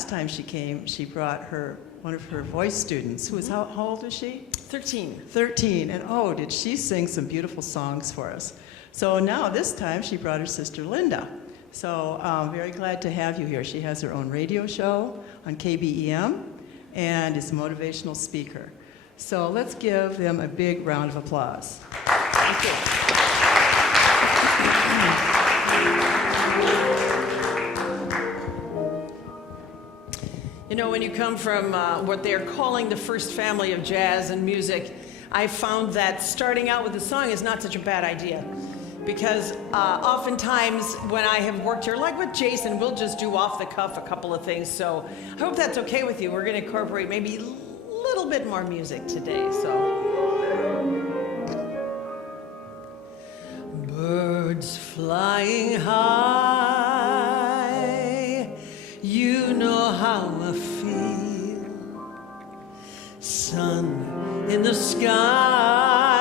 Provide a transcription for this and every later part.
last time she came, she brought one of her voice students, who was, how old was she? 13. 13, and oh, did she sing some beautiful songs for us. So now this time she brought her sister Linda. So I'm very glad to have you here. She has her own radio show on KBEM and is a motivational speaker. So let's give them a big round of applause. Thank you. You know, when you come from what they're calling the first family of jazz and music, I found that starting out with a song is not such a bad idea. Because oftentimes when I have worked here, like with Jason, we'll just do off the cuff a couple of things. So I hope that's okay with you. We're going to incorporate maybe a little bit more music today. So, birds flying high, you know how I feel. Sun in the sky.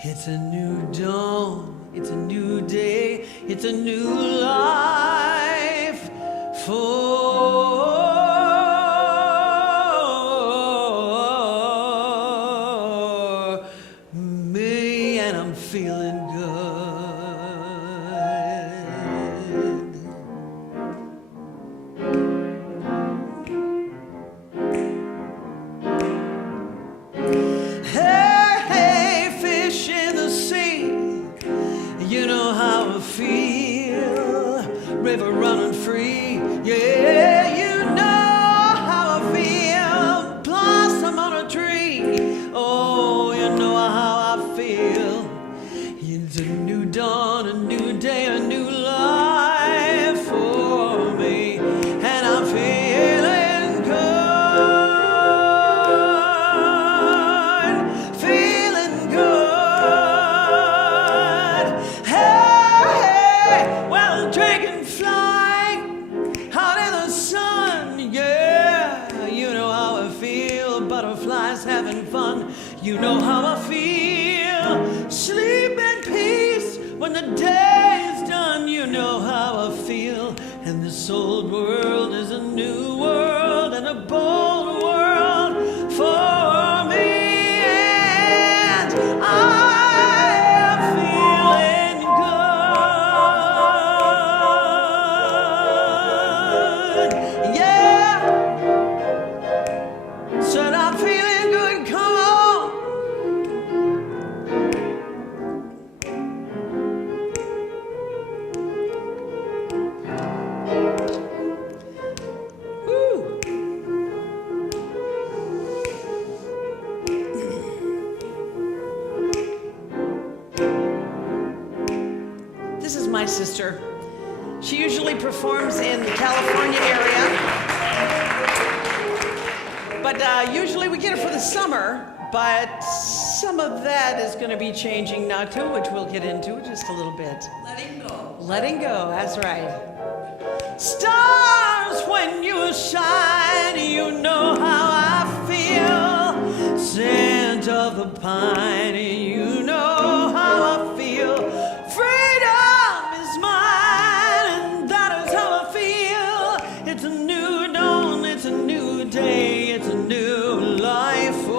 It's a new dawn, it's a new day, it's a new life for me, and I'm feeling good. River running free, yeah, you know how I feel. Blossom on a tree, oh, you know how I feel. It's a new dawn, a new day, a new life for me, and I'm feeling good, feeling good. Hey, well, drinking having fun, you know how I feel. Sleep in peace when the day is done, you know how I feel. And this old world is a new world and a bold world for me. And I am feeling good. Yeah. Said I'm feeling. My sister. She usually performs in the California area, but usually we get her for the summer, but some of that is going to be changing now too, which we'll get into just a little bit. Letting go. Letting go, that's right. Stars, when you shine, you know how I feel. Scent of the pine, you know how I feel. Freedom is mine, and that is how I feel. It's a new dawn, it's a new day, it's a new life for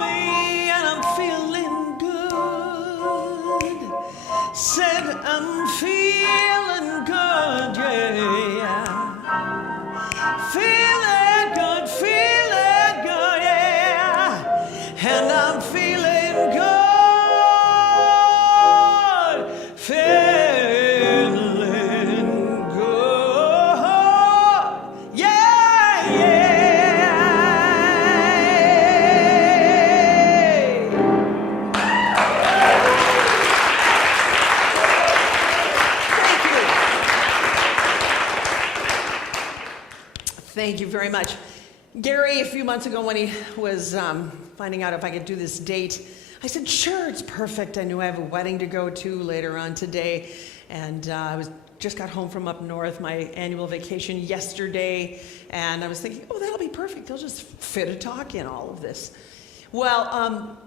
me, and I'm feeling good. Said I'm feeling good, yeah. Feeling good, yeah. And I'm feeling good, feeling good, yeah, yeah. Thank you very much. Gary, a few months ago when he was finding out if I could do this date, I said, sure, it's perfect. I knew I have a wedding to go to later on today, and just got home from up north, my annual vacation yesterday, and I was thinking, oh, that'll be perfect. They'll just fit a talk in all of this. Well,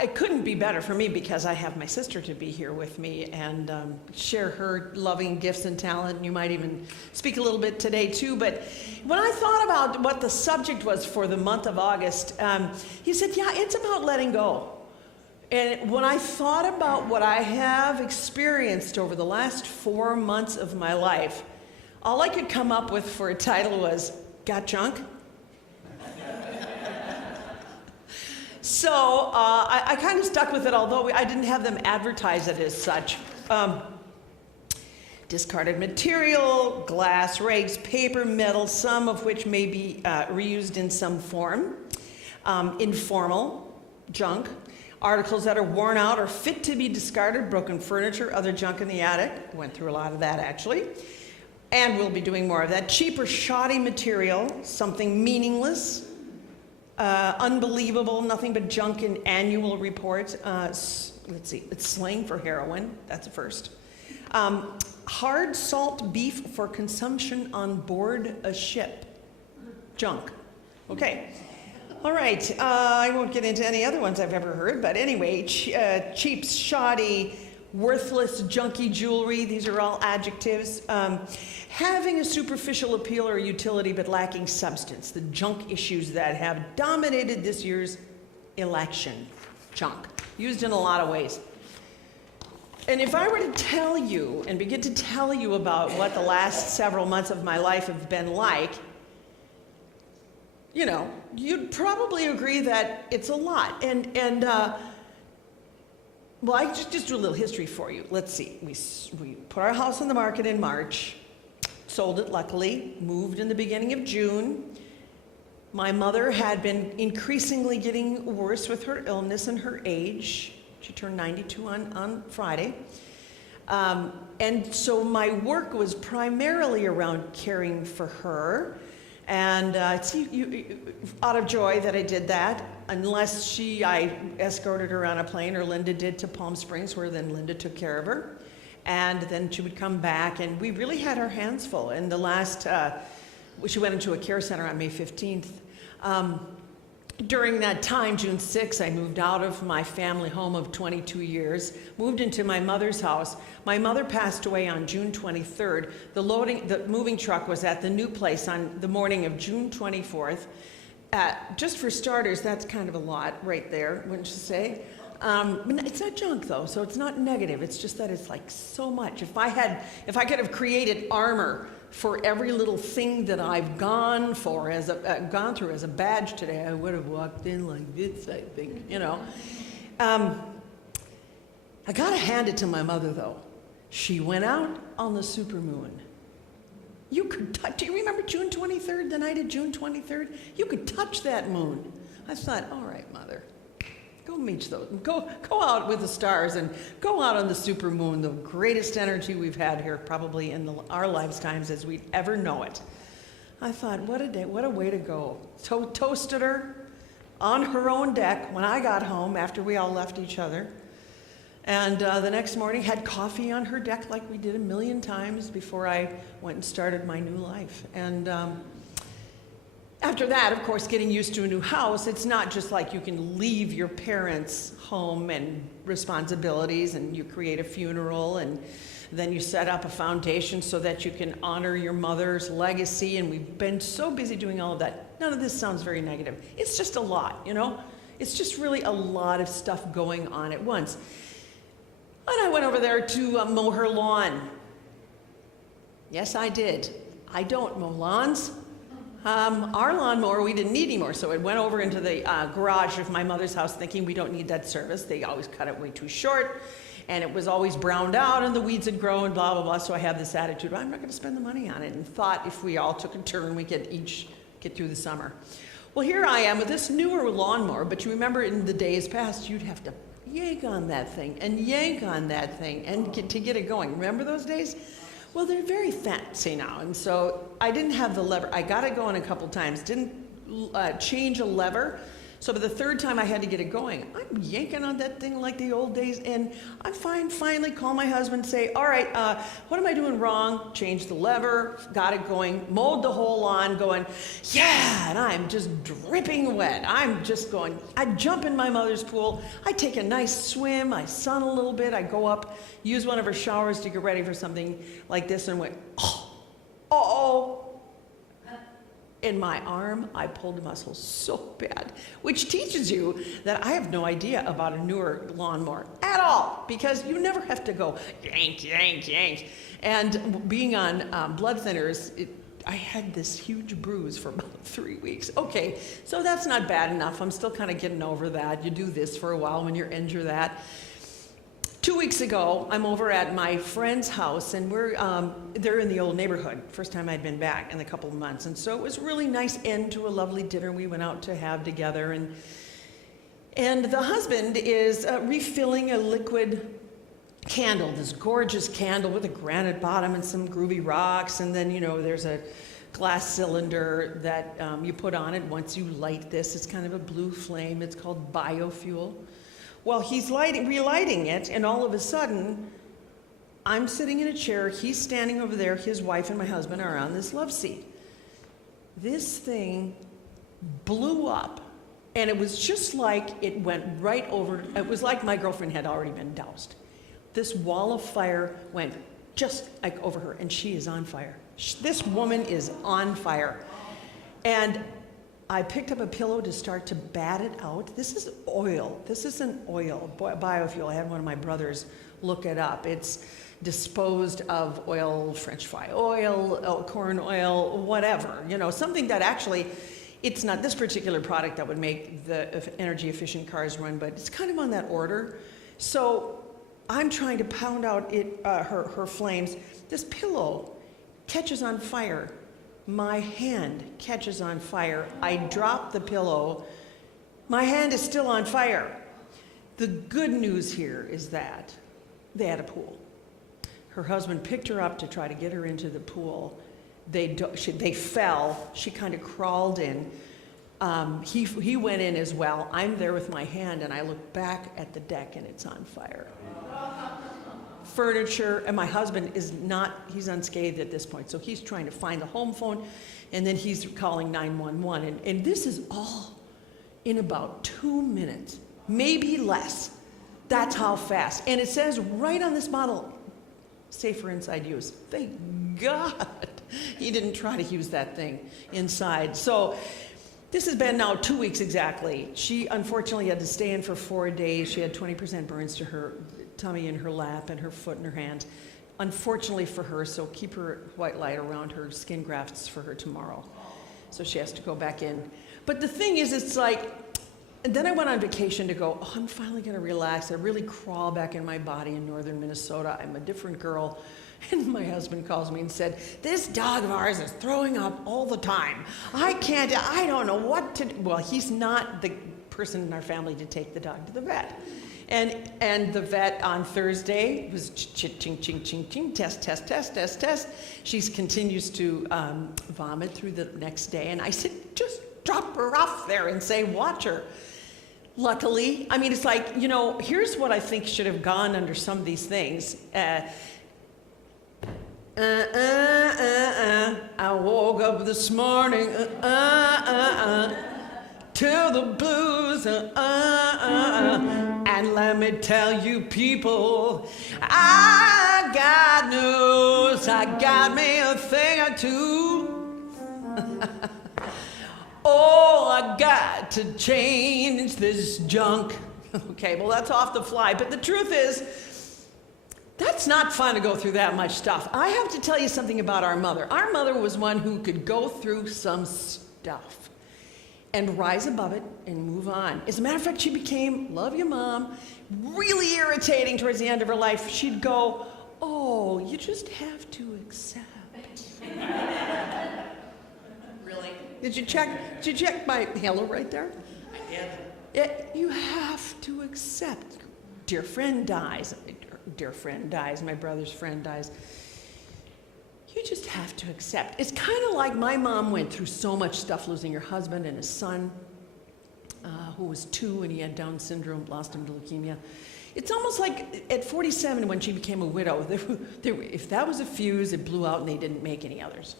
it couldn't be better for me because I have my sister to be here with me and share her loving gifts and talent. And you might even speak a little bit today too. But when I thought about what the subject was for the month of August, he said, yeah, it's about letting go. And when I thought about what I have experienced over the last 4 months of my life, all I could come up with for a title was, Got Junk? So I kind of stuck with it, although I didn't have them advertise it as such. Discarded material, glass, rags, paper, metal, some of which may be reused in some form. Informal, junk. Articles that are worn out or fit to be discarded, broken furniture, other junk in the attic. Went through a lot of that, actually. And we'll be doing more of that. Cheap or shoddy material, something meaningless, unbelievable, nothing but junk in annual reports. Let's see, it's slang for heroin. That's a first. Hard salt beef for consumption on board a ship. Junk. Okay. All right, I won't get into any other ones I've ever heard, but anyway, cheap, shoddy, worthless, junky jewelry, these are all adjectives. Having a superficial appeal or utility but lacking substance, the junk issues that have dominated this year's election. Junk, used in a lot of ways. And if I were to tell you and begin to tell you about what the last several months of my life have been like, you know, you'd probably agree that it's a lot. Well, I just do a little history for you. Let's see. We put our house on the market in March, sold it luckily, moved in the beginning of June. My mother had been increasingly getting worse with her illness and her age. She turned 92 on Friday. And so my work was primarily around caring for her. And it's out of joy that I did that, unless I escorted her on a plane, or Linda did, to Palm Springs, where then Linda took care of her. And then she would come back, and we really had our hands full. And the last, she went into a care center on May 15th. During that time, June 6th, I moved out of my family home of 22 years, moved into my mother's house. My mother passed away on June 23rd. The moving truck was at the new place on the morning of June 24th. Just for starters, that's kind of a lot right there, wouldn't you say? It's not junk though, so it's not negative. It's just that it's like so much. If I could have created armor for every little thing that I've gone through as a badge today, I would have walked in like this, I think, you know. I gotta hand it to my mother though. She went out on the supermoon. You could touch, do you remember June 23rd, the night of June 23rd? You could touch that moon. I thought, all right, Mother, go meet those, go out with the stars and go out on the supermoon, the greatest energy we've had here probably in our lifetimes as we'd ever know it. I thought, what a day, what a way to go. Toasted her on her own deck when I got home after we all left each other. And the next morning had coffee on her deck like we did a million times before I went and started my new life. And after that, of course, getting used to a new house, it's not just like you can leave your parents' home and responsibilities and you create a funeral and then you set up a foundation so that you can honor your mother's legacy. And we've been so busy doing all of that. None of this sounds very negative. It's just a lot, you know? It's just really a lot of stuff going on at once. And I went over there to mow her lawn. Yes, I did. I don't mow lawns. Our lawnmower we didn't need anymore, so it went over into the garage of my mother's house thinking we don't need that service. They always cut it way too short, and it was always browned out, and the weeds had grown, blah, blah, blah. So I had this attitude, I'm not going to spend the money on it, and thought if we all took a turn, we could each get through the summer. Well, here I am with this newer lawnmower, but you remember in the days past, you'd have to yank on that thing and yank on that thing and to get it going. Remember those days? Well, they're very fancy now, and so I didn't have the lever. I got it going a couple times, didn't change a lever So by the third time I had to get it going, I'm yanking on that thing like the old days, and I finally call my husband, say, all right, what am I doing wrong? Change the lever, got it going, mowed the whole lawn, going, yeah, and I'm just dripping wet. I'm just going, I jump in my mother's pool, I take a nice swim, I sun a little bit, I go up, use one of her showers to get ready for something like this, and went, oh. In my arm, I pulled a muscle so bad, which teaches you that I have no idea about a newer lawnmower at all, because you never have to go yank, yank, yank. And being on blood thinners, I had this huge bruise for about 3 weeks. Okay, so that's not bad enough. I'm still kind of getting over that. You do this for a while when you're injured that. 2 weeks ago, I'm over at my friend's house, and they're in the old neighborhood. First time I'd been back in a couple of months, and so it was a really nice end to a lovely dinner we went out to have together. And the husband is refilling a liquid candle, this gorgeous candle with a granite bottom and some groovy rocks, and then there's a glass cylinder that you put on it once you light this. It's kind of a blue flame. It's called biofuel. Well, he's relighting it, and all of a sudden, I'm sitting in a chair, he's standing over there, his wife and my husband are on this love seat. This thing blew up, and it was just like it went right over, it was like my girlfriend had already been doused. This wall of fire went just like over her, and she is on fire. This woman is on fire. And I picked up a pillow to start to bat it out. This is oil. This isn't oil, biofuel. I had one of my brothers look it up. It's disposed of oil, French fry oil, corn oil, whatever. Something that actually, it's not this particular product that would make the energy efficient cars run, but it's kind of on that order. So I'm trying to pound out her flames. This pillow catches on fire. My hand catches on fire. I drop the pillow. My hand is still on fire. The good news here is that they had a pool. Her husband picked her up to try to get her into the pool. They fell. She kind of crawled in. He went in as well. I'm there with my hand, and I look back at the deck, and it's on fire. Furniture, and my husband he's unscathed at this point, so he's trying to find the home phone, and then he's calling 911, and this is all in about 2 minutes, maybe less. That's how fast. And it says right on this bottle, safe for inside use. Thank God he didn't try to use that thing inside. So this has been now 2 weeks exactly. She unfortunately had to stay in for 4 days. She had 20% burns to her tummy and her lap and her foot and her hand. Unfortunately for her, so keep her white light around her skin grafts for her tomorrow. So she has to go back in. But the thing is, it's like, and then I went on vacation to go, I'm finally gonna relax. I really crawl back in my body in northern Minnesota. I'm a different girl. And my husband calls me and said, this dog of ours is throwing up all the time. I don't know what to do. Well, he's not the person in our family to take the dog to the vet. And the vet on Thursday was ching, ching, ching, ching, ching, test, test, test, test, test. She continues to vomit through the next day. And I said, just drop her off there and say, watch her. Luckily, I mean, it's like, here's what I think should have gone under some of these things. I woke up this morning, to the blues, and let me tell you people, I got news, I got me a thing or two. Oh, I got to change this junk. Okay, well, that's off the fly, but the truth is, that's not fun to go through that much stuff. I have to tell you something about our mother. Our mother was one who could go through some stuff and rise above it and move on. As a matter of fact, she became, love you, Mom, really irritating towards the end of her life. She'd go, oh, you just have to accept. Really? Did you check my halo right there? I did. You have to accept. Dear friend dies, my brother's friend dies. You just have to accept. It's kind of like my mom went through so much stuff, losing her husband and his son, who was 2 and he had Down syndrome, lost him to leukemia. It's almost like at 47 when she became a widow, if that was a fuse, it blew out and they didn't make any others.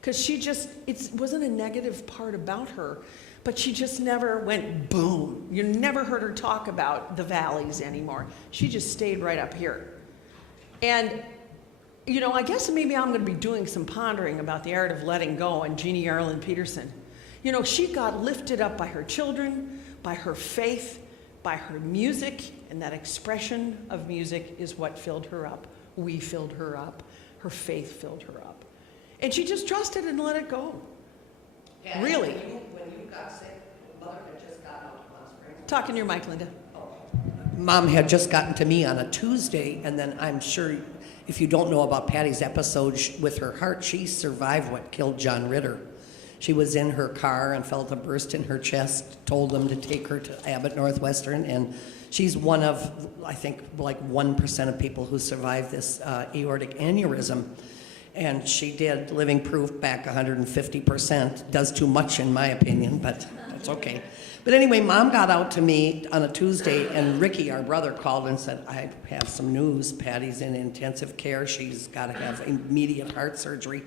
Because it wasn't a negative part about her, but she just never went boom. You never heard her talk about the valleys anymore. She just stayed right up here. And, you know, I guess maybe I'm going to be doing some pondering about the art of letting go and Jeannie Arlen Peterson. You know, she got lifted up by her children, by her faith, by her music, and that expression of music is what filled her up. We filled her up. Her faith filled her up. And she just trusted and let it go. And really. When you got sick, Mother had just gotten out to Palm Springs. Talk in your mic, Linda. Mom had just gotten to me on a Tuesday, and then I'm sure if you don't know about Patty's episode with her heart, she survived what killed John Ritter. She was in her car and felt a burst in her chest, told them to take her to Abbott Northwestern, and she's one of, I think, like 1% of people who survived this aortic aneurysm. And she did, living proof, back 150%. Does too much in my opinion, but that's okay. But anyway, Mom got out to me on a Tuesday, and Ricky, our brother, called and said, I have some news. Patty's in intensive care. She's got to have immediate heart surgery.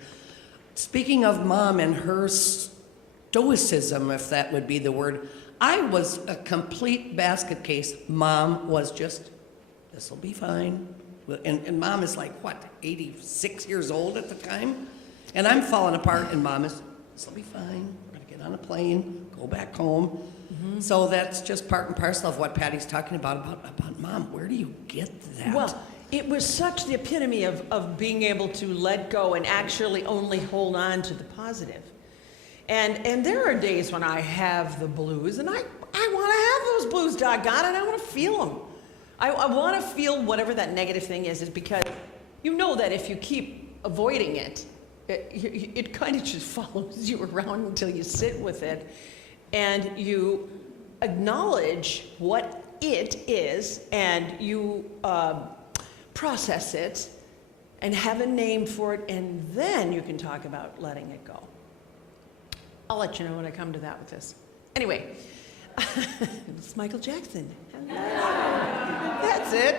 Speaking of Mom and her stoicism, if that would be the word, I was a complete basket case. Mom was just, this'll be fine. And Mom is like, what, 86 years old at the time? And I'm falling apart, and Mom is, this'll be fine. We're going to get on a plane, go back home. Mm-hmm. So that's just part and parcel of what Patty's talking about Mom. Where do you get that? Well, it was such the epitome of being able to let go and actually only hold on to the positive. And there are days when I have the blues, and I want to have those blues, doggone it. I want to feel them. I want to feel whatever that negative thing is because you know that if you keep avoiding it, it kind of just follows you around until you sit with it and you acknowledge what it is and you process it and have a name for it, and then you can talk about letting it go. I'll let you know when I come to that with this. Anyway, it's Michael Jackson. That's it.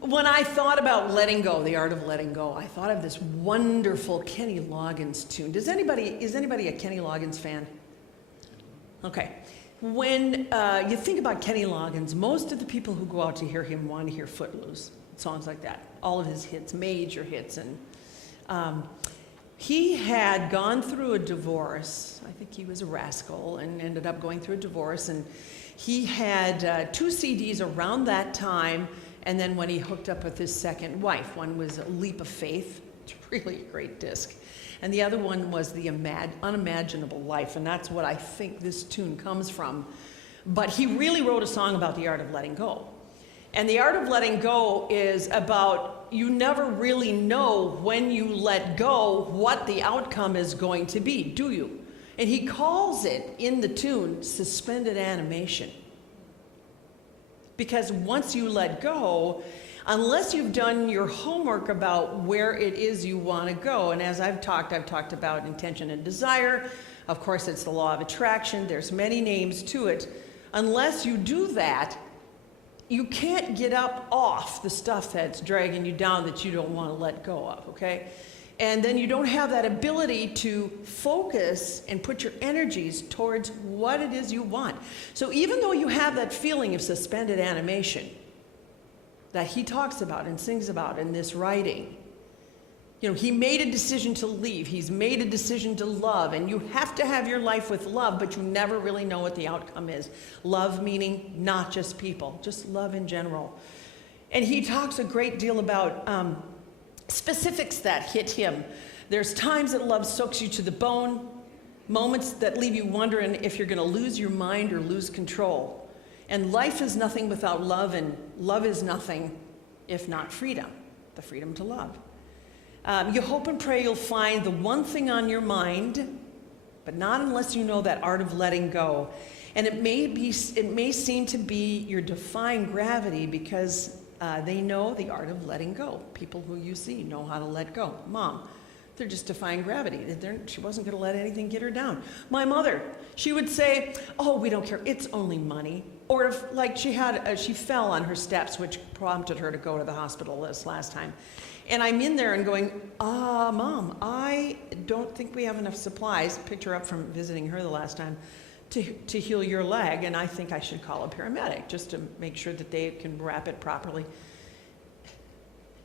When I thought about letting go, the art of letting go, I thought of this wonderful Kenny Loggins tune. Is anybody a Kenny Loggins fan? Okay. When you think about Kenny Loggins, most of the people who go out to hear him want to hear Footloose, songs like that. All of his hits, major hits. And he had gone through a divorce. I think he was a rascal and ended up going through a divorce. And he had 2 CDs around that time. And then when he hooked up with his second wife, one was Leap of Faith. It's really a great disc. And the other one was The Unimaginable Life. And that's what I think this tune comes from. But he really wrote a song about the art of letting go. And the art of letting go is about you never really know when you let go what the outcome is going to be, do you? And he calls it in the tune suspended animation. Because once you let go, unless you've done your homework about where it is you want to go, and as I've talked about intention and desire. Of course, it's the law of attraction. There's many names to it. Unless you do that, you can't get up off the stuff that's dragging you down that you don't want to let go of, okay? And then you don't have that ability to focus and put your energies towards what it is you want. So even though you have that feeling of suspended animation that he talks about and sings about in this writing, you know, he made a decision to leave. He's made a decision to love, and you have to have your life with love, but you never really know what the outcome is. Love meaning not just people, just love in general. And he talks a great deal about specifics that hit him. There's times that love soaks you to the bone, moments that leave you wondering if you're going to lose your mind or lose control. And life is nothing without love, and love is nothing if not freedom, the freedom to love. You hope and pray you'll find the one thing on your mind, but not unless you know that art of letting go. And it may seem to be your defying gravity because they know the art of letting go. People who you see know how to let go. Mom, They're just defying gravity. She wasn't going to let anything get her down. My mother, she would say, oh, we don't care, it's only money. Or if, like, she fell on her steps, which prompted her to go to the hospital this last time. And I'm in there and going, Mom, I don't think we have enough supplies, picked her up from visiting her the last time, to heal your leg, and I think I should call a paramedic just to make sure that they can wrap it properly.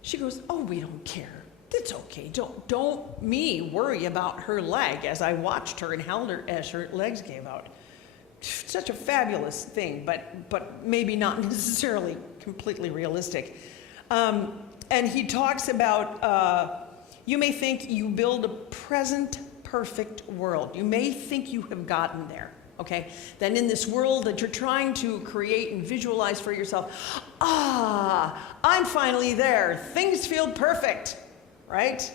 She goes, oh, we don't care. It's okay. Don't me worry about her leg, as I watched her and held her as her legs gave out. Such a fabulous thing, but maybe not necessarily completely realistic. And he talks about, you may think you build a present perfect world. You may think you have gotten there, okay? Then in this world that you're trying to create and visualize for yourself, I'm finally there. Things feel perfect, right?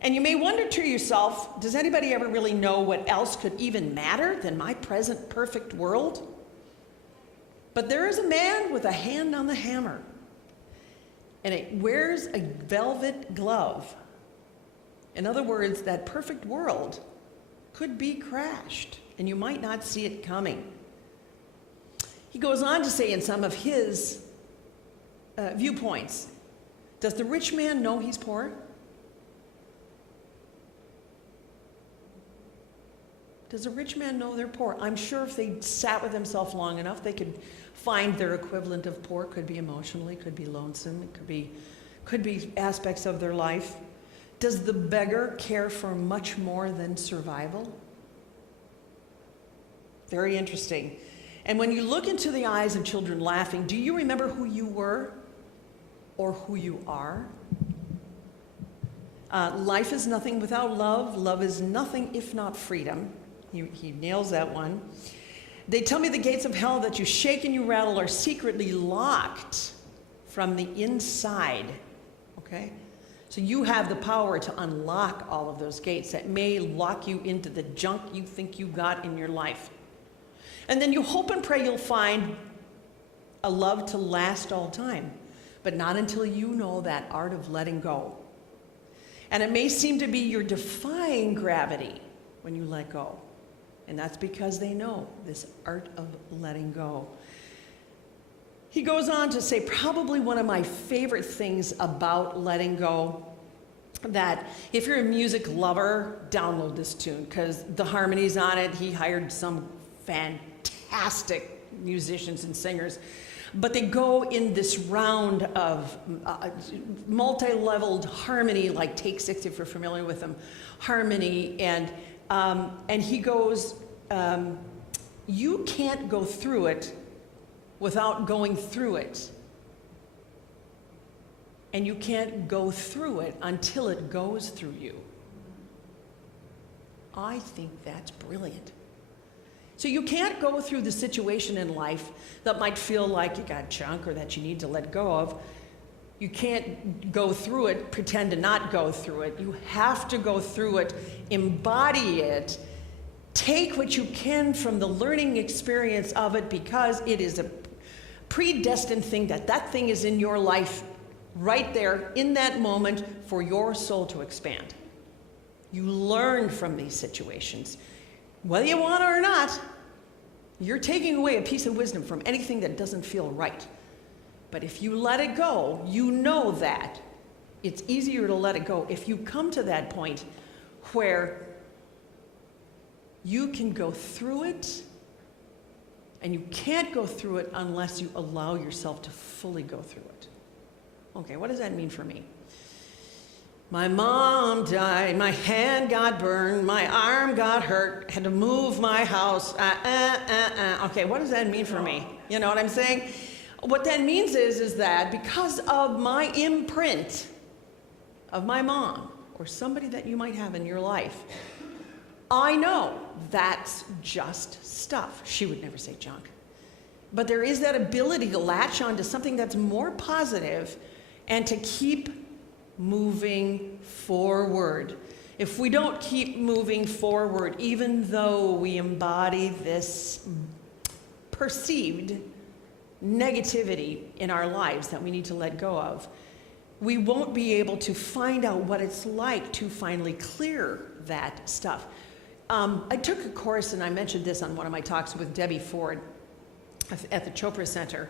And you may wonder to yourself, does anybody ever really know what else could even matter than my present perfect world? But there is a man with a hand on the hammer, and it wears a velvet glove. In other words, that perfect world could be crashed, and you might not see it coming. He goes on to say in some of his viewpoints, does the rich man know he's poor? Does a rich man know they're poor? I'm sure if they sat with themselves long enough, they could find their equivalent of poor. Could be emotionally, could be lonesome, it could be aspects of their life. Does the beggar care for much more than survival? Very interesting. And when you look into the eyes of children laughing, do you remember who you were or who you are? Life is nothing without love. Love is nothing if not freedom. He nails that one. They tell me the gates of hell that you shake and you rattle are secretly locked from the inside, okay? So you have the power to unlock all of those gates that may lock you into the junk you think you got in your life. And then you hope and pray you'll find a love to last all time, but not until you know that art of letting go. And it may seem to be you're defying gravity when you let go. And that's because they know this art of letting go. He goes on to say probably one of my favorite things about letting go, that if you're a music lover, download this tune because the harmonies on it, he hired some fantastic musicians and singers, but they go in this round of multi-leveled harmony, like Take 6 if you're familiar with them, harmony, and he goes, you can't go through it without going through it. And you can't go through it until it goes through you. I think that's brilliant. So you can't go through the situation in life that might feel like you got junk or that you need to let go of. You can't go through it, pretend to not go through it. You have to go through it, embody it, take what you can from the learning experience of it because it is a predestined thing that thing is in your life right there in that moment for your soul to expand. You learn from these situations. Whether you want to or not, you're taking away a piece of wisdom from anything that doesn't feel right. But if you let it go, you know that it's easier to let it go if you come to that point where you can go through it, and you can't go through it unless you allow yourself to fully go through it. Okay, what does that mean for me? My mom died, my hand got burned, my arm got hurt, had to move my house. Okay, what does that mean for me? You know what I'm saying? What that means is that because of my imprint of my mom or somebody that you might have in your life, I know that's just stuff. She would never say junk. But there is that ability to latch on to something that's more positive and to keep moving forward. If we don't keep moving forward, even though we embody this perceived negativity in our lives that we need to let go of, we won't be able to find out what it's like to finally clear that stuff. I took a course, and I mentioned this on one of my talks with Debbie Ford at the Chopra Center,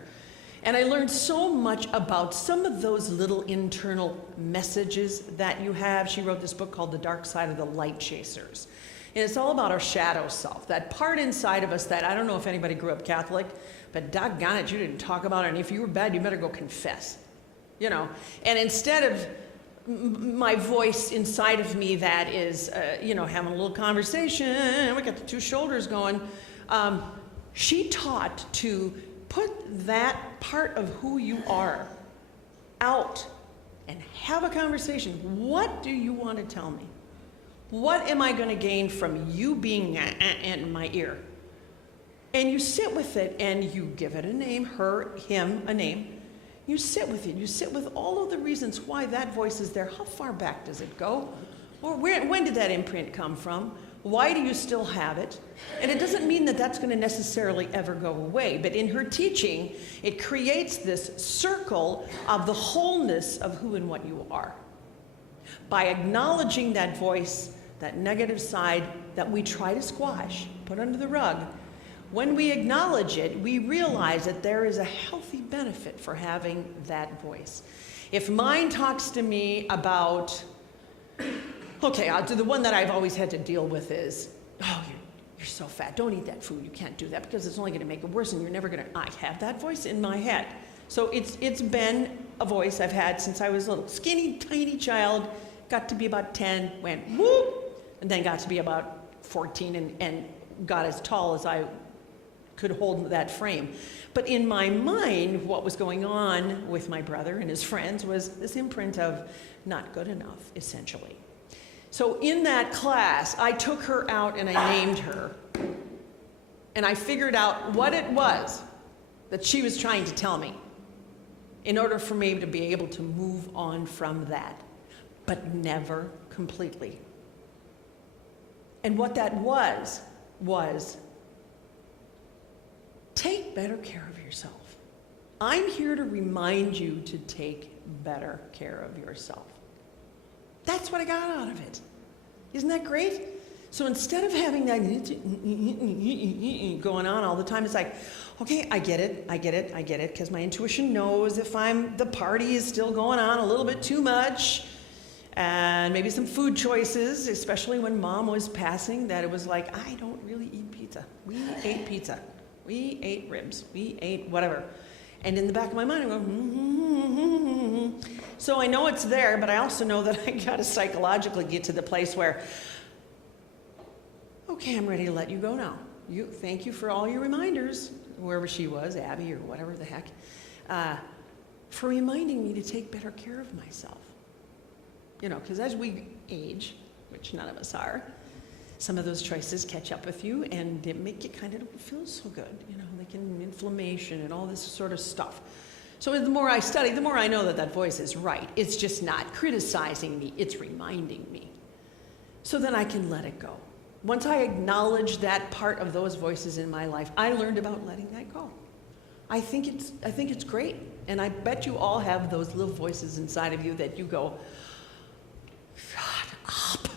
and I learned so much about some of those little internal messages that you have. She wrote this book called The Dark Side of the Light Chasers. And it's all about our shadow self, that part inside of us that, I don't know if anybody grew up Catholic, but doggone it, you didn't talk about it, and if you were bad, you better go confess. You know, and instead of my voice inside of me that is, having a little conversation, we got the two shoulders going, she taught to put that part of who you are out and have a conversation. What do you want to tell me? What am I going to gain from you being in my ear? And you sit with it and you give it a name, her, him, a name. You sit with it. You sit with all of the reasons why that voice is there. How far back does it go? Or when did that imprint come from? Why do you still have it? And it doesn't mean that that's going to necessarily ever go away. But in her teaching, it creates this circle of the wholeness of who and what you are. By acknowledging that voice, that negative side that we try to squash, put under the rug, when we acknowledge it, we realize that there is a healthy benefit for having that voice. If mine talks to me about, okay, I'll do the one that I've always had to deal with is, oh, you're so fat, don't eat that food, you can't do that because it's only going to make it worse and you're never going to, I have that voice in my head. So it's been a voice I've had since I was a little skinny, tiny child, got to be about 10, went whoop, and then got to be about 14 and got as tall as I could hold that frame. But in my mind, what was going on with my brother and his friends was this imprint of not good enough, essentially. So in that class, I took her out and I named her. And I figured out what it was that she was trying to tell me in order for me to be able to move on from that, but never completely. And what that was take better care of yourself. I'm here to remind you to take better care of yourself. That's what I got out of it. Isn't that great? So instead of having that going on all the time, it's like, okay, I get it, because my intuition knows if the party is still going on a little bit too much, and maybe some food choices, especially when Mom was passing, that it was like, I don't really eat pizza. We ate pizza. We ate ribs. We ate whatever. And in the back of my mind, I go, So I know it's there, but I also know that I got to psychologically get to the place where, okay, I'm ready to let you go now. Thank you for all your reminders, wherever she was, Abby or whatever the heck, for reminding me to take better care of myself. You know, because as we age, which none of us are, some of those choices catch up with you and they make you kind of feel so good, you know, like inflammation and all this sort of stuff. So the more I study, the more I know that voice is right. It's just not criticizing me, it's reminding me. So then I can let it go. Once I acknowledge that part of those voices in my life, I learned about letting that go. I think it's great. And I bet you all have those little voices inside of you that you go, shut up.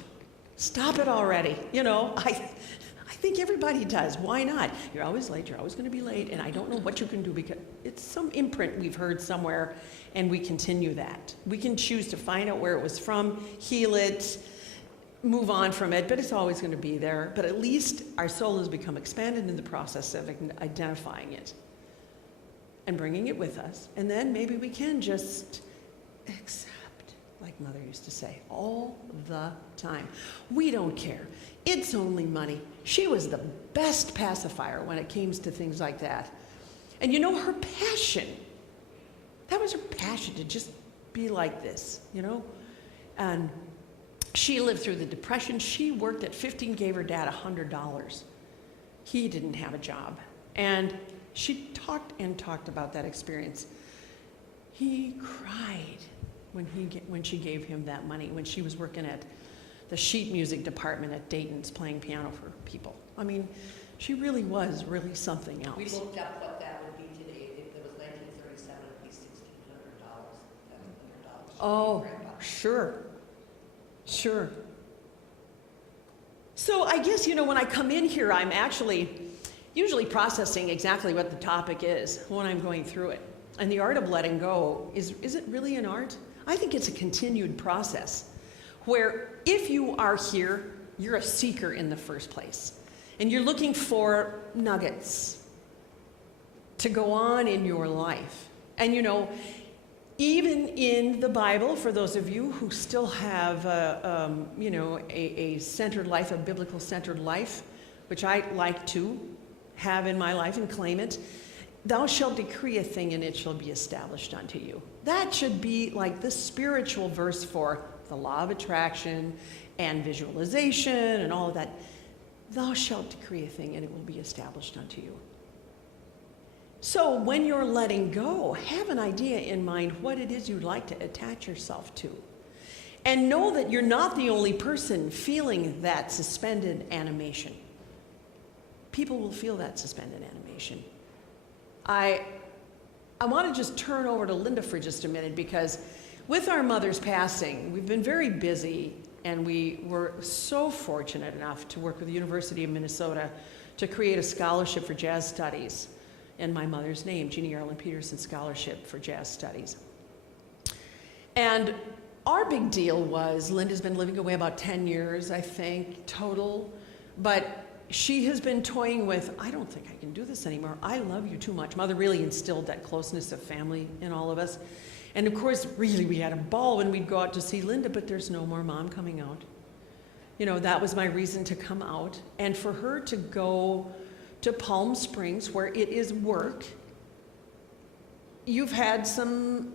Stop it already. You know, I think everybody does. Why not? You're always late. You're always going to be late. And I don't know what you can do because it's some imprint we've heard somewhere and we continue that. We can choose to find out where it was from, heal it, move on from it, but it's always going to be there. But at least our soul has become expanded in the process of identifying it and bringing it with us. And then maybe we can just accept, like Mother used to say, all the time. We don't care. It's only money. She was the best pacifier when it came to things like that. And you know, her passion, that was her passion to just be like this, you know? And she lived through the Depression. She worked at 15, gave her dad $100. He didn't have a job. And she talked and talked about that experience. He cried when she gave him that money, when she was working at the sheet music department at Dayton's playing piano for people. I mean, she really was really something else. We looked up what that would be today. If it was 1937, it would be $1,600. Oh, sure. Sure. So I guess, when I come in here, I'm actually usually processing exactly what the topic is when I'm going through it. And the art of letting go, is it really an art? I think it's a continued process where if you are here, you're a seeker in the first place. And you're looking for nuggets to go on in your life. And even in the Bible, for those of you who still have a centered life, a biblical centered life, which I like to have in my life and claim it, thou shalt decree a thing and it shall be established unto you. That should be like the spiritual verse for the law of attraction and visualization and all of that. Thou shalt decree a thing and it will be established unto you. So when you're letting go, have an idea in mind what it is you'd like to attach yourself to. And know that you're not the only person feeling that suspended animation. People will feel that suspended animation. I want to just turn over to Linda for just a minute, because with our mother's passing, we've been very busy, and we were so fortunate enough to work with the University of Minnesota to create a scholarship for jazz studies in my mother's name, Jeannie Arlen Peterson Scholarship for Jazz Studies. And our big deal was, Linda's been living away about 10 years, I think, total, but she has been toying with, I don't think I can do this anymore. I love you too much. Mother really instilled that closeness of family in all of us. And of course, really, we had a ball when we'd go out to see Linda, but there's no more Mom coming out. That was my reason to come out. And for her to go to Palm Springs, where it is work, you've had some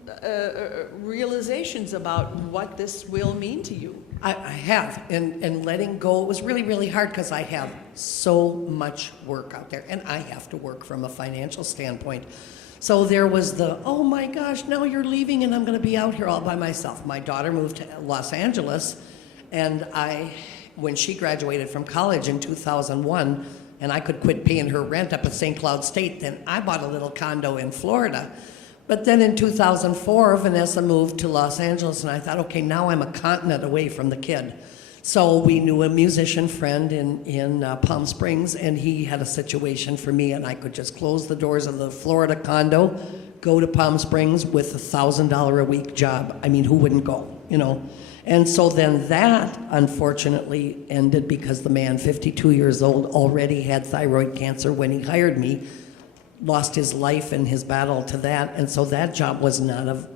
realizations about what this will mean to you. I have, and letting go was really, really hard because I have so much work out there, and I have to work from a financial standpoint. So there was oh my gosh, now you're leaving and I'm going to be out here all by myself. My daughter moved to Los Angeles, and when she graduated from college in 2001, and I could quit paying her rent up at St. Cloud State, then I bought a little condo in Florida. But then in 2004, Vanessa moved to Los Angeles, and I thought, okay, now I'm a continent away from the kid. So we knew a musician friend in Palm Springs, and he had a situation for me, and I could just close the doors of the Florida condo, go to Palm Springs with $1,000 a week job. I mean, who wouldn't go, And so then that, unfortunately, ended because the man, 52 years old, already had thyroid cancer when he hired me, lost his life in his battle to that, and so that job was not a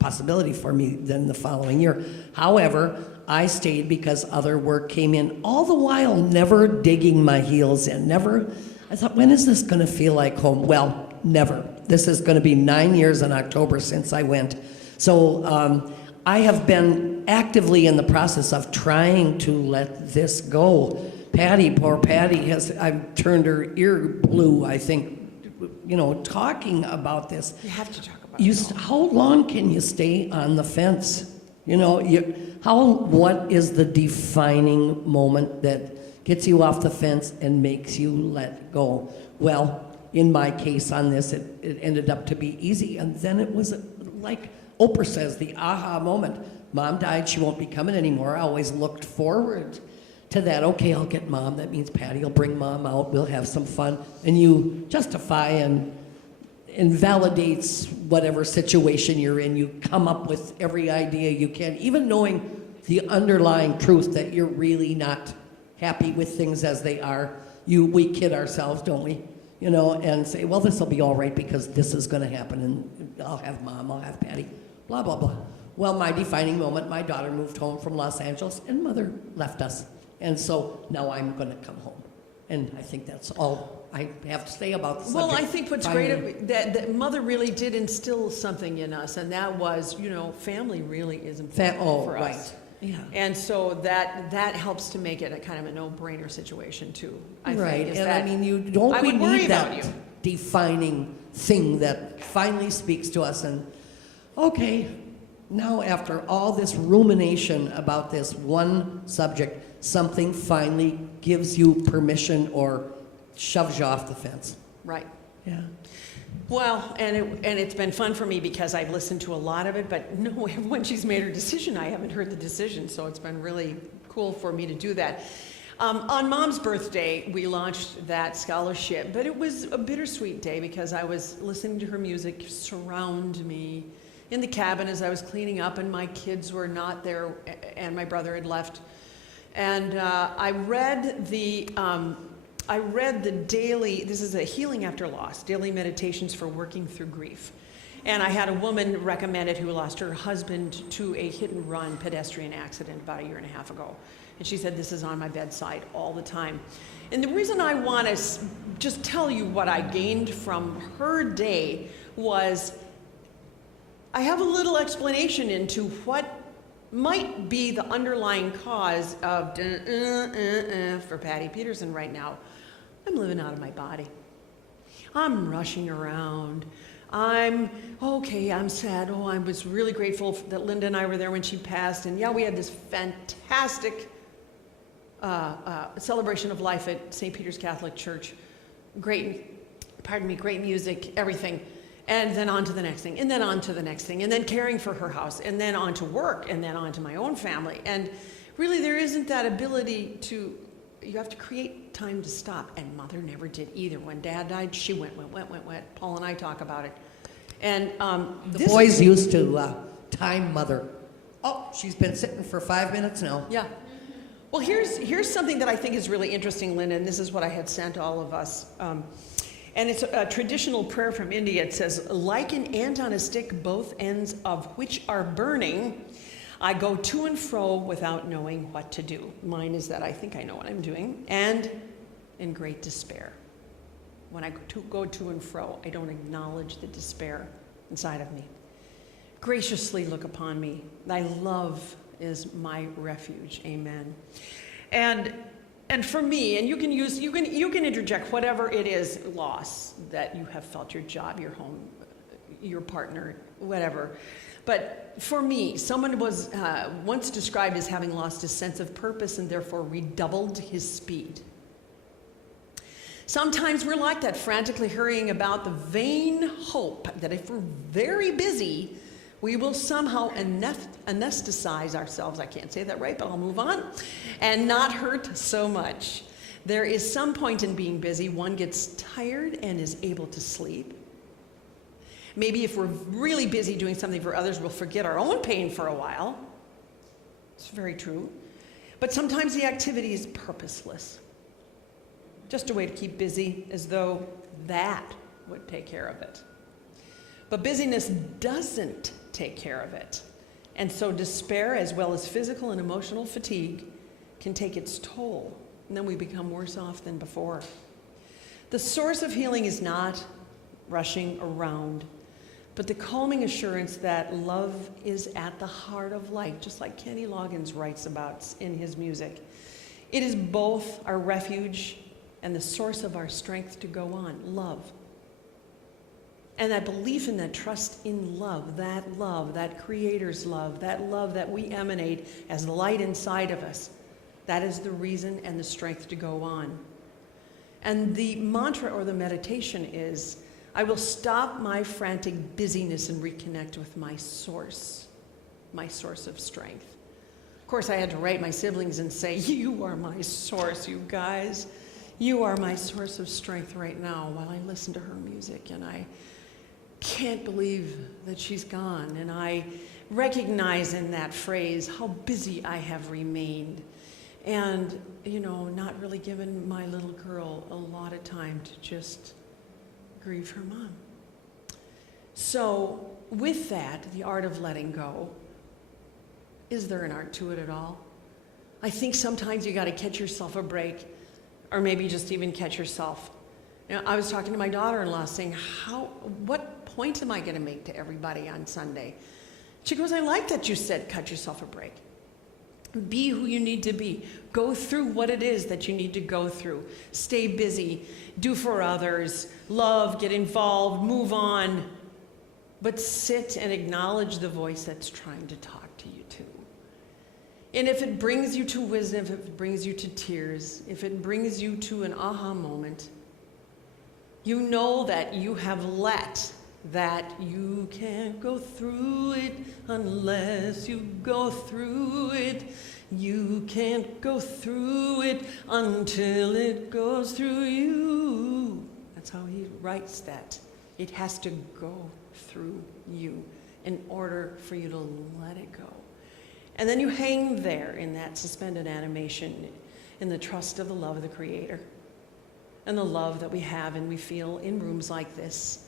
possibility for me then the following year. However, I stayed because other work came in, all the while never digging my heels in, I thought, when is this going to feel like home? Well, never. This is going to be 9 years in October since I went. So I have been actively in the process of trying to let this go. Patty, poor Patty, I've turned her ear blue, I think, talking about this. You have to talk about it. How long can you stay on the fence? What is the defining moment that gets you off the fence and makes you let go? Well, in my case on this, it ended up to be easy. And then it was like Oprah says, the aha moment. Mom died, she won't be coming anymore. I always looked forward to that. Okay, I'll get Mom. That means Patty will bring Mom out. We'll have some fun. And you justify and invalidates whatever situation you're in. You come up with every idea you can, even knowing the underlying truth that you're really not happy with things as they are. We kid ourselves, don't we? And say, well, this will be all right because this is going to happen, and I'll have Mom, I'll have Patty, blah, blah, blah. Well, my defining moment, my daughter moved home from Los Angeles, and Mother left us. And so now I'm going to come home. And I think that's all I have to say about the subject. Well, I think what's great, that Mother really did instill something in us, and that was, family really is important for us. Right. Yeah. And so that helps to make it a kind of a no-brainer situation, too. I right. think. You don't need that you. defining thing that finally speaks to us. And, okay, now after all this rumination about this one subject, something finally gives you permission or shoves you off the fence. Right. Yeah. Well, and it's been fun for me because I've listened to a lot of it, but no, when she's made her decision, I haven't heard the decision, so it's been really cool for me to do that. On Mom's birthday, we launched that scholarship, but it was a bittersweet day because I was listening to her music surround me in the cabin as I was cleaning up, and my kids were not there, and my brother had left. And I read the daily, this is a Healing After Loss, Daily Meditations for Working Through Grief. And I had a woman recommended who lost her husband to a hit-and-run pedestrian accident about 1.5 years ago. And she said, this is on my bedside all the time. And the reason I want to just tell you what I gained from her day was I have a little explanation into what might be the underlying cause of for Patty Peterson right now. I'm living out of my body. I'm rushing around. I'm sad. Oh, I was really grateful that Linda and I were there when she passed. And yeah, we had this fantastic celebration of life at St. Peter's Catholic Church. Great music, everything. And then on to the next thing, and then on to the next thing, and then caring for her house, and then on to work, and then on to my own family. And really, there isn't that ability to, you have to create time to stop. And Mother never did either. When Dad died, she went. Paul and I talk about it. And the boys used to time Mother. Oh, she's been sitting for 5 minutes now. Yeah. Well, here's something that I think is really interesting, Linda, and this is what I had sent all of us. And it's a traditional prayer from India. It says, like an ant on a stick, both ends of which are burning, I go to and fro without knowing what to do. Mine is that I think I know what I'm doing, and in great despair. When I go to and fro, I don't acknowledge the despair inside of me. Graciously look upon me. Thy love is my refuge. Amen. And for me, and you can interject whatever it is, loss that you have felt, your job, your home, your partner, whatever. But for me, someone was once described as having lost his sense of purpose and therefore redoubled his speed. Sometimes we're like that, frantically hurrying about the vain hope that if we're very busy, we will somehow anesthetize ourselves. I can't say that right, but I'll move on. And not hurt so much. There is some point in being busy, one gets tired and is able to sleep. Maybe if we're really busy doing something for others, we'll forget our own pain for a while. It's very true. But sometimes the activity is purposeless. Just a way to keep busy, as though that would take care of it. But busyness doesn't take care of it. And so despair, as well as physical and emotional fatigue, can take its toll. And then we become worse off than before. The source of healing is not rushing around, but the calming assurance that love is at the heart of life, just like Kenny Loggins writes about in his music. It is both our refuge and the source of our strength to go on, love. And that belief and that trust in love, that Creator's love that we emanate as the light inside of us, that is the reason and the strength to go on. And the mantra or the meditation is, I will stop my frantic busyness and reconnect with my source of strength. Of course, I had to write my siblings and say, you are my source, you guys. You are my source of strength right now while I listen to her music, and I can't believe that she's gone. And I recognize in that phrase how busy I have remained, and not really given my little girl a lot of time to just grieve her mom. So with that, the art of letting go, is there an art to it at all? I think sometimes you got to catch yourself a break, or maybe just even catch yourself. I was talking to my daughter-in-law saying, what point am I going to make to everybody on Sunday? She goes, I like that you said cut yourself a break. Be who you need to be. Go through what it is that you need to go through. Stay busy. Do for others. Love. Get involved. Move on. But sit and acknowledge the voice that's trying to talk to you too. And if it brings you to wisdom, if it brings you to tears, if it brings you to an aha moment, You know that you have let that you can't go through it unless you go through it. You can't go through it until it goes through you. That's how he writes that. It has to go through you in order for you to let it go. And then you hang there in that suspended animation, in the trust of the love of the Creator and the love that we have and we feel in rooms like this,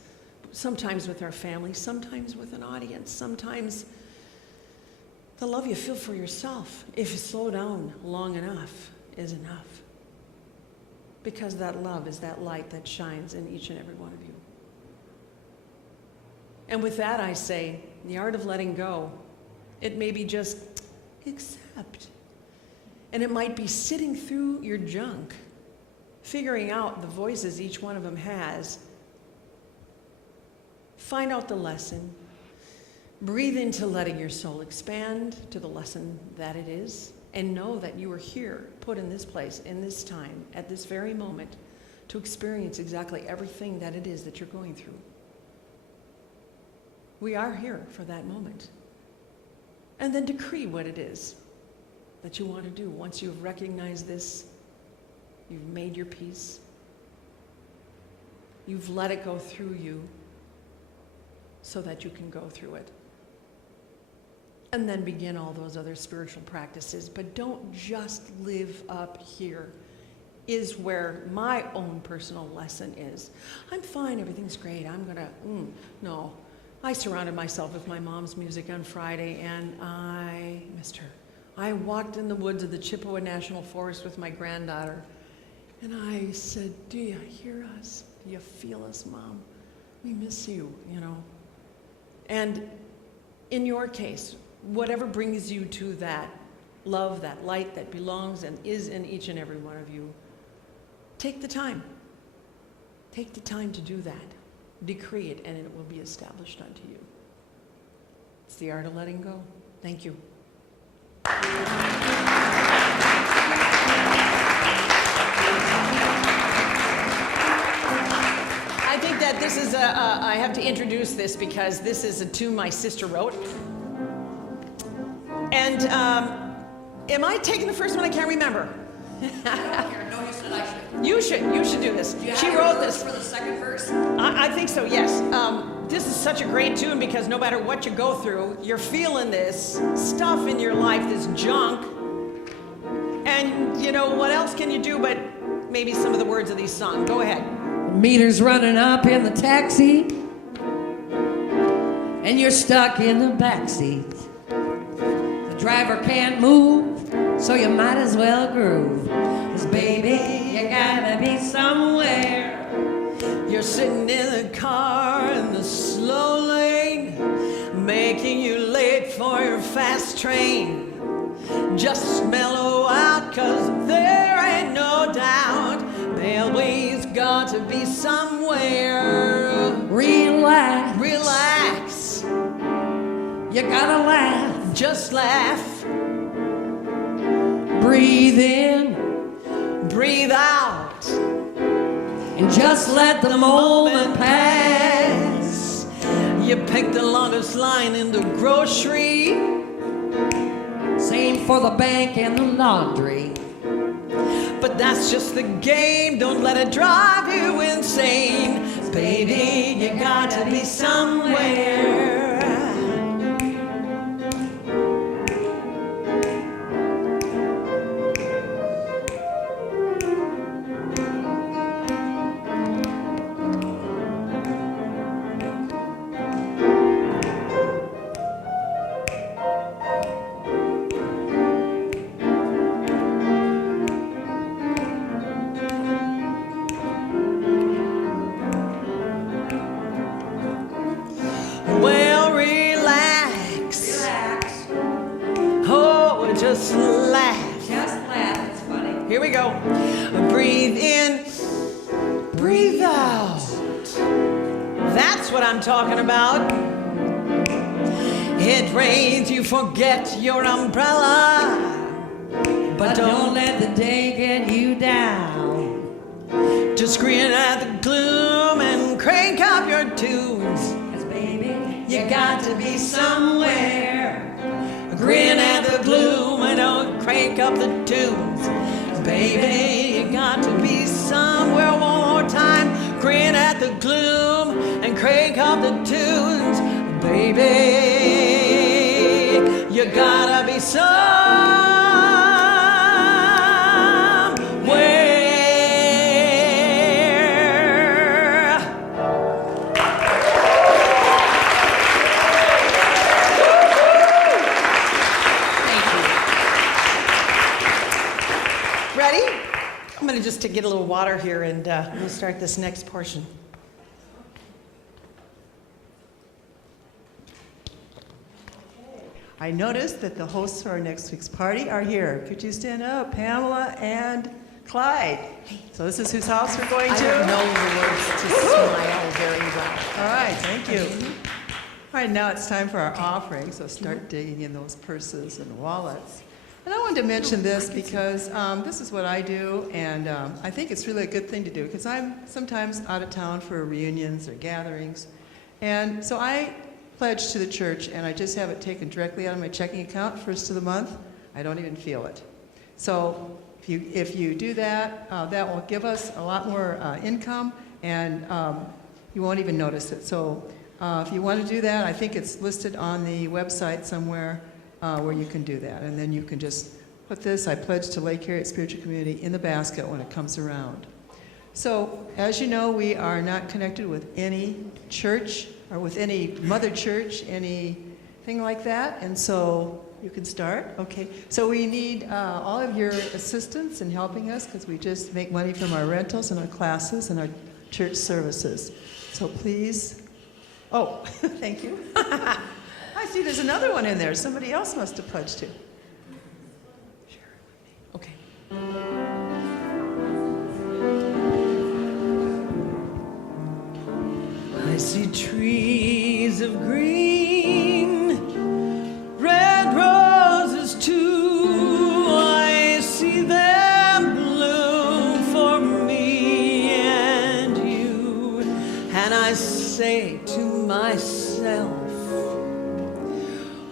sometimes with our family, sometimes with an audience, sometimes the love you feel for yourself, if you slow down long enough, is enough. Because that love is that light that shines in each and every one of you. And with that, I say, the art of letting go, it may be just accept. And it might be sitting through your junk, figuring out the voices each one of them has. Find out the lesson. Breathe into letting your soul expand to the lesson that it is. And know that you are here, put in this place, in this time, at this very moment, to experience exactly everything that it is that you're going through. We are here for that moment. And then decree what it is that you want to do. Once you've recognized this, you've made your peace, you've let it go through you so that you can go through it. And then begin all those other spiritual practices. But don't just live up here, is where my own personal lesson is. I'm fine, everything's great, I'm gonna, no. I surrounded myself with my mom's music on Friday and I missed her. I walked in the woods of the Chippewa National Forest with my granddaughter and I said, do you hear us? Do you feel us, Mom? We miss you, you know. And in your case, whatever brings you to that love, that light that belongs and is in each and every one of you, take the time. Take the time to do that. Decree it, and it will be established unto you. It's the art of letting go. Thank you. I think that this is I have to introduce this because this is a tune my sister wrote. And am I taking the first one? I can't remember. No, you said I should. You should do this. Do you She have wrote a verse this. for the second verse? I think so, yes. This is such a great tune because no matter what you go through, you're feeling this stuff in your life, this junk. And, you know, what else can you do but maybe some of the words of these songs? Go ahead. Meter's running up in the taxi, and you're stuck in the backseat. The driver can't move, so you might as well groove. 'Cause baby, you gotta be somewhere. You're sitting in the car in the slow lane, making you late for your fast train. Just mellow out, 'cause there ain't no doubt Bailey's got to be somewhere. Relax. Relax. You gotta laugh. Just laugh. Breathe in. Breathe out. And just let the moment pass. You pick the longest line in the grocery. Same for the bank and the laundry. But that's just the game, don't let it drive you insane. Baby, you gotta be somewhere. Well, relax. Relax. Oh, just laugh. Just laugh. It's funny. Here we go. Breathe in, breathe out. That's what I'm talking about. It rains, you forget your umbrella. But don't let the day get you down. Just grin at the gloom crank up your tunes. 'Cause baby, You got to be somewhere. Grin at the gloom and don't crank up the tunes. Baby, you got to be somewhere. One more time. Grin at the gloom and crank up the tunes. Baby, you gotta be somewhere. Ready? I'm going to just get a little water here and we'll start this next portion. I noticed that the hosts for our next week's party are here. Could you stand up, Pamela and Clyde? So this is whose house we're going I to? don't know the words to smile very well. All right, thank you. All right, now it's time for our offering, so start digging in those purses and wallets. And I wanted to mention this because this is what I do, and I think it's really a good thing to do because I'm sometimes out of town for reunions or gatherings. And so I pledge to the church, and I just have it taken directly out of my checking account first of the month. I don't even feel it. So if you do that, that will give us a lot more income, and you won't even notice it. So if you want to do that, I think it's listed on the website somewhere where you can do that. And then you can just put this, I pledge to Lake Harriet Spiritual Community, in the basket when it comes around. So as you know, we are not connected with any church or with any mother church, anything like that. And so you can start. Okay. So we need all of your assistance in helping us because we just make money from our rentals and our classes and our church services. So please. Oh, thank you. I see there's another one in there. Somebody else must have pledged to. Okay. I see trees of green, red roses too. I see them bloom for me and you. And I say to myself,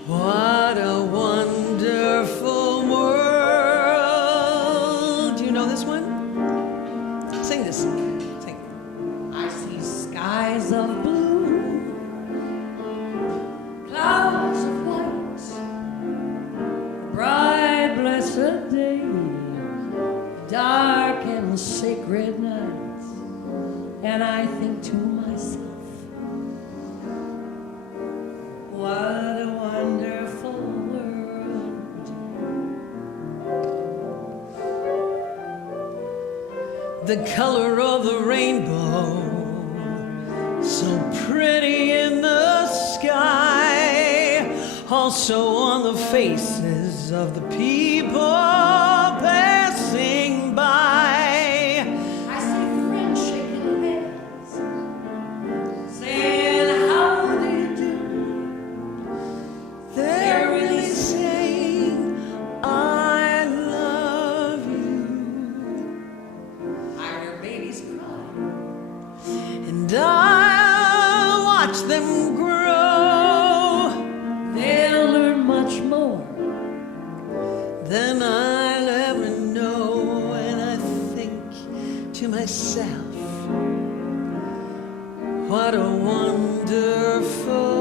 what a wonderful world. Do you know this one? Sing this. Sing. I see skies of blue, clouds of white, bright blessed day, dark and sacred nights, and I think to myself, what a wonderful world. The color of the rainbow, so pretty in the sky, also on the faces of the people passing by. I see friends shaking hands, saying, how do you do? They're really saying, I love you. I hear babies cry. And I'll watch them grow. They'll learn much more Than I'll ever know. And I think to myself, what a wonderful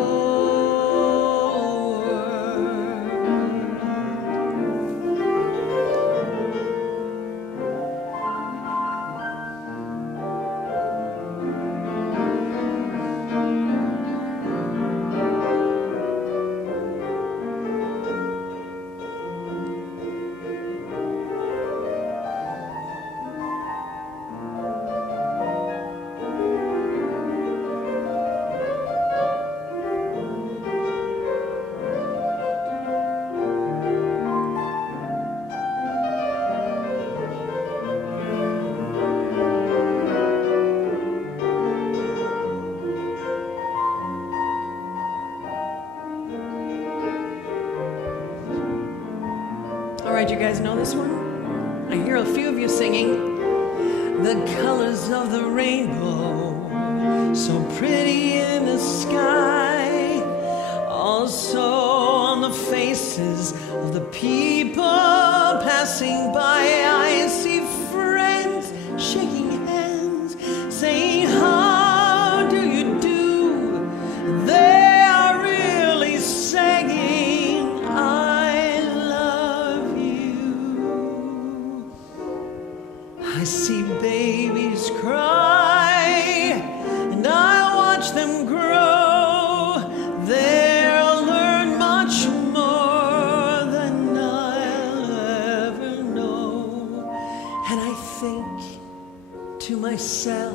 All right, you guys know this one? I hear a few of you singing. The colors of the rainbow, so pretty in the sky, also on the faces of the people passing by. I see friends shaking hands, saying, how do you do? They are really saying, I love you. I see babies cry, and I watch them grow. They'll learn much more than I'll ever know. And I think to myself,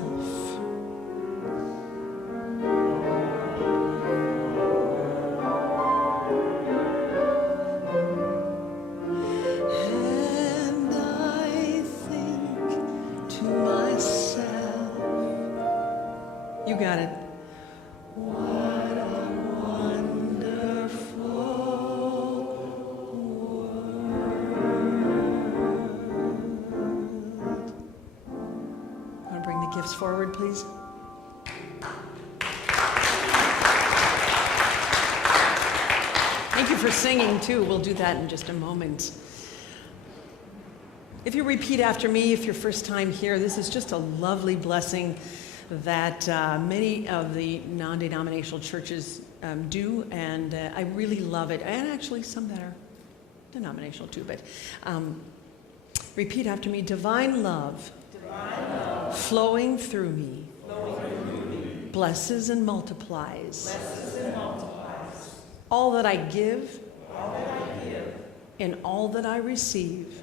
and I think to myself, you got it. What a wonderful world. Want to bring the gifts forward, please? Thank you for singing, too. We'll do that in just a moment. If you repeat after me, if you're first time here, this is just a lovely blessing that many of the non-denominational churches do, and I really love it, and actually some that are denominational too, but repeat after me. Divine love, flowing through me, blesses and multiplies, all that I give, and all that I receive,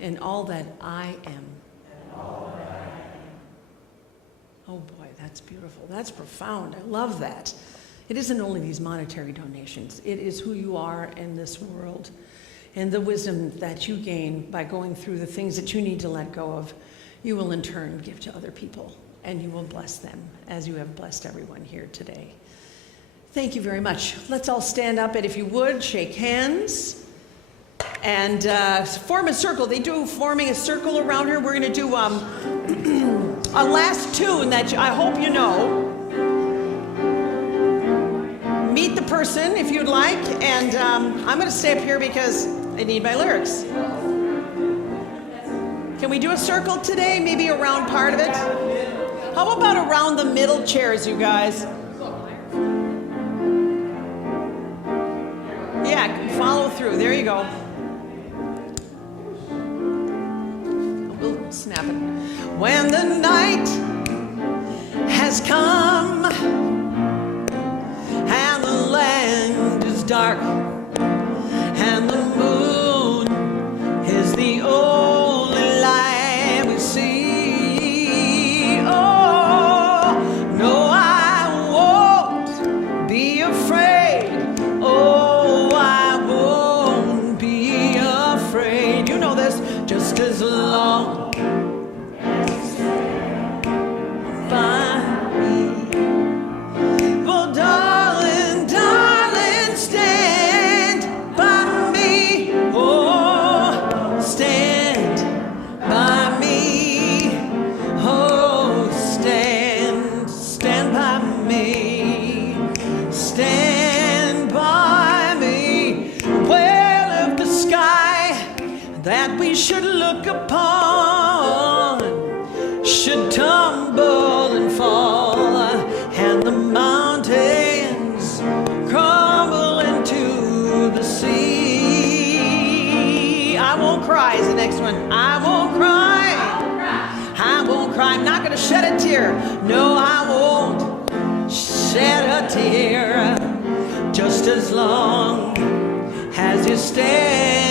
and all that I am. Oh boy, that's beautiful. That's profound. I love that. It isn't only these monetary donations. It is who you are in this world and the wisdom that you gain by going through the things that you need to let go of. You will in turn give to other people, and you will bless them as you have blessed everyone here today. Thank you very much. Let's all stand up, and if you would, shake hands and form a circle. They do forming a circle around here. We're going to do a last tune that I hope you know. Meet the person if you'd like, and I'm going to stay up here because I need my lyrics. Can we do a circle today? Maybe around part of it? How about around the middle chairs, you guys? Yeah, follow through. There you go. We'll snap it. When the night has come and the land is dark and the moon is the only light we see, oh, no, I won't be afraid. Oh, I won't be afraid. You know this. Just as long should look upon should tumble and fall, and the mountains crumble into the sea. I won't cry is the next one. I won't cry. I won't cry. I'm not going to shed a tear. No, I won't shed a tear. Just as long as you stand